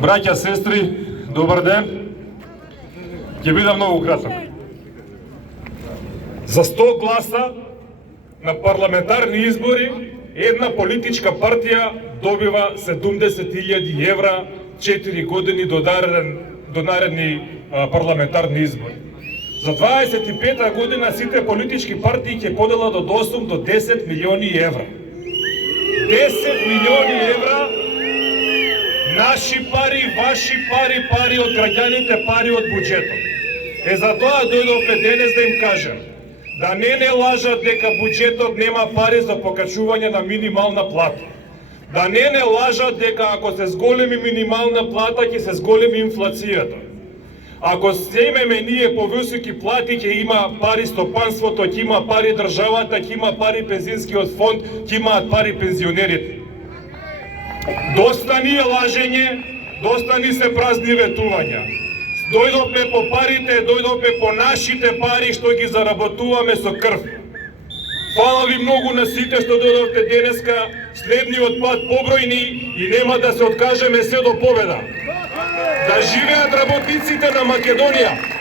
Браќа, сестри, добар ден. Ќе бидам многу краток. За 100 гласа на парламентарни избори една политичка партија добива 70.000 евра 4 години до наредни парламентарни избори. За 25-та година сите политички партии ќе поделат од 8 до 10 милиони евра. 10 милиони евра наши пари, ваши пари, пари од граѓаните, пари од буџетот. Затоа дојдовме денес да им кажем да не лажат дека буџетот нема пари за покачување на минимална плата. Да не лажат дека ако се зголеми минимална плата ќе се зголеми инфлацијата. Ако земеме ние повисоки плати, ќе има пари стопанството, ќе има пари државата, ќе има пари пензионскиот фонд, ќе имаат пари пензионерите. Доста ни е лажење, доста ни се празни ветувања. Дојдовме по парите, дојдовме по нашите пари што ги заработуваме со крв. Фала ви многу на сите што дојдовте денеска, следниот пат побројни и нема да се откажеме се до победа. Да живеат работниците на Македонија!